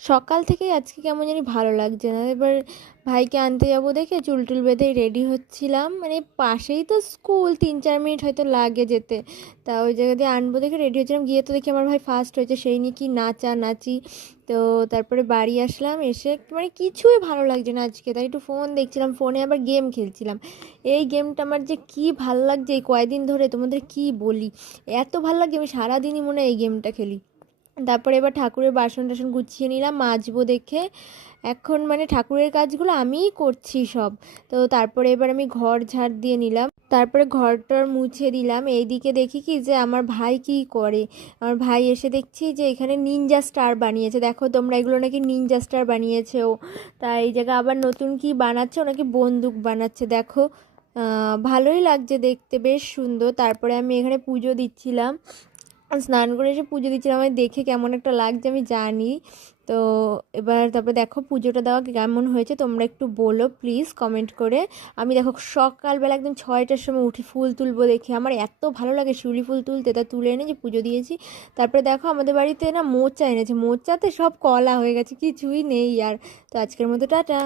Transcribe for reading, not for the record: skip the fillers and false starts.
সকাল থেকেই আজকে কেমন জানি ভালো লাগছে না। এবার ভাইকে আনতে যাবো দেখে চুল টুল বেঁধে রেডি হচ্ছিলাম, মানে পাশেই তো স্কুল, 3-4 মিনিট হয়তো লাগে যেতে। তা ওই জায়গা দিয়ে আনবো দেখে রেডি হচ্ছিলাম, গিয়ে তো দেখি আমার ভাই ফার্স্ট হয়েছে, সেই নিয়ে কি নাচা নাচি। তো তারপরে বাড়ি আসলাম, এসে মানে কিছুই ভালো লাগছে না আজকে, তাই একটু ফোন দেখছিলাম, ফোনে আবার গেম খেলছিলাম। এই গেমটা আমার যে কি ভালো লাগছে এই কয়দিন ধরে, তোমাদের কি বলি, এত ভালো লাগছে আমি সারাদিনই মনে হয় এই গেমটা খেলি। তারপরে এবার ঠাকুরের বাসন টাসন গুছিয়ে নিলাম মাজবো দেখে। এখন মানে ঠাকুরের কাজগুলো আমিই করছি সব। তো তারপরে এবার আমি ঘর ঝাড় দিয়ে নিলাম, তারপরে ঘরটার মুছে দিলাম। এইদিকে দেখি কি যে আমার ভাই কি করে, আমার ভাই এসে দেখছি যে এখানে নিনজা স্টার বানিয়েছে, দেখো তোমরা এগুলো নাকি নিনজা স্টার বানিয়েছে ও। তাই এই জায়গায় আবার নতুন কি বানাচ্ছে, ও নাকি বন্দুক বানাচ্ছে দেখো। ভালোই লাগছে দেখতে, বেশ সুন্দর। তারপরে আমি এখানে পুজো দিচ্ছিলাম, স্নান করে এসে পুজো দিচ্ছিলাম, আমি দেখে কেমন একটা লাগছে আমি জানি। তো এবার তারপরে দেখো পুজোটা দেওয়া কেমন হয়েছে তোমরা একটু বলো প্লিজ কমেন্ট করে। আমি দেখো সকালবেলা একদম 6টার সময় উঠি ফুল তুলবো দেখে, আমার এত ভালো লাগে শিউলি ফুল তুলতে, তা তুলে এনে যে পুজো দিয়েছি। তারপরে দেখো আমাদের বাড়িতে না মোচা এনেছে, মোচাতে সব কলা হয়ে গেছে, কিছুই নেই আর। তো আজকের মতো টাটা।